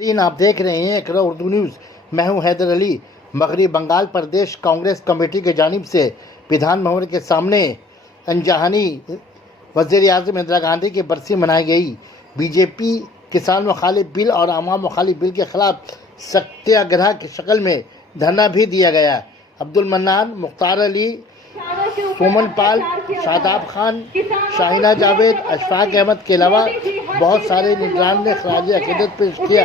आप देख रहे हैं इकरा उर्दू न्यूज़। मैं हूं हैदर अली। मगरबी बंगाल प्रदेश कांग्रेस कमेटी की जानिब से विधान भवन के सामने अनजानी वज़ीर-ए-आज़म इंदिरा गांधी की बरसी मनाई गई। बीजेपी किसान मुखालिफ बिल और आवाम मुखालिफ बिल के खिलाफ सत्याग्रह की शक्ल में धरना भी दिया गया। अब्दुल मन्नान, मुख्तार अली, सुमन पाल, शादाब खान, शाहिना जावेद, अशफाक अहमद के अलावा बहुत सारे निगरान ने खराज अकीदत पेश किया।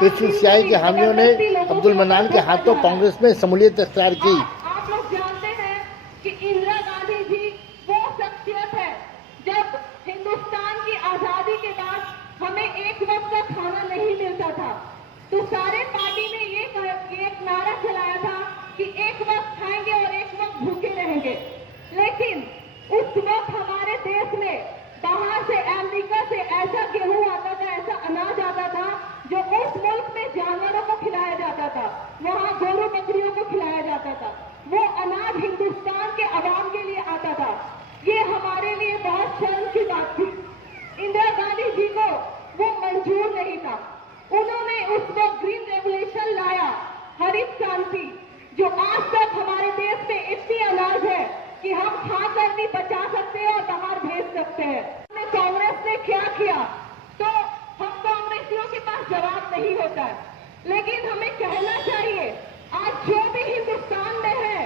पीसीसीआई के हामियों ने अब्दुल मन्नान के हाथों कांग्रेस में शमूलियत इख्तियार की। आप लोग जानते हैं कि इंदिरा गांधी जी वो शख्सियत है, जब हिंदुस्तान की आजादी के बाद हमें एक वक्त का खाना नहीं मिलता था तो सारे पार्टी ने एक नारा चलाया था कि एक वक्त खाएंगे और एक वक्त भूखे रहेंगे। लेकिन उस वक्त हमारे देश में बाहर से अमेरिका से ऐसा गेहूं आता था, ऐसा अनाज आता था जो उस मुल्क में जानवरों को खिलाया जाता था, वहाँ गोरू बकरियों को खिलाया जाता था। वो अनाज हिंदुस्तान के अवाम के लिए आता था। ये हमारे लिए बहुत शर्म की बात थी। इंदिरा गांधी जी को वो मंजूर नहीं था। उन्होंने उस वक्त ग्रीन रेवोल्यूशन लाया, हरित क्रांति, जो आज तक हमारे देश में इतनी अनाज है कि हम खाकर भी बचा सकते हैं और बाहर भेज सकते हैं। कांग्रेस ने क्या किया तो हम कांग्रेसियों के पास जवाब नहीं होता है, लेकिन हमें कहना चाहिए आज जो भी हिंदुस्तान में है,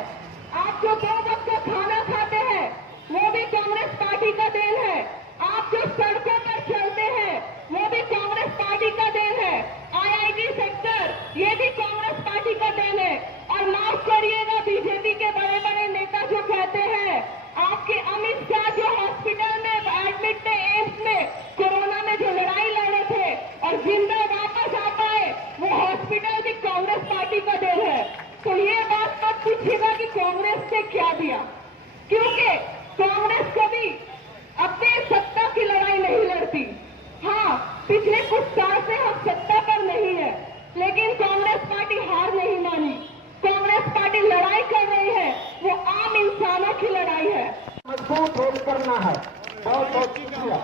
आप जो 2 वक्त का खाना खाते हैं वो भी कांग्रेस पार्टी का देन है। आप जो सड़कों पर चलते हैं वो भी कांग्रेस पार्टी का देन है। आईआईटी सेक्टर ये भी कांग्रेस पार्टी का देन है। और माफ करिएगा, बीजेपी के बड़े बड़े नेता जो कहते हैं, आपके अमित शाह जो हॉस्पिटल में एडमिट थे, एम्स में कोरोना में जो लड़ाई लड़े थे और जिंदा वापस आ पाए, वो हॉस्पिटल भी कांग्रेस पार्टी का देन है। तो ये बात मत पूछिएगा कि कांग्रेस ने क्या दिया, क्योंकि कांग्रेस कभी अपने सत्ता की लड़ाई नहीं लड़ती। हाँ, पिछले कुछ साल से हम सत्ता पर नहीं है, लेकिन कांग्रेस पार्टी हार नहीं मानी। कांग्रेस पार्टी लड़ाई कर रही है, वो आम इंसानों की लड़ाई है। मजबूत रोड करना है। बहुत बहुत शुक्रिया।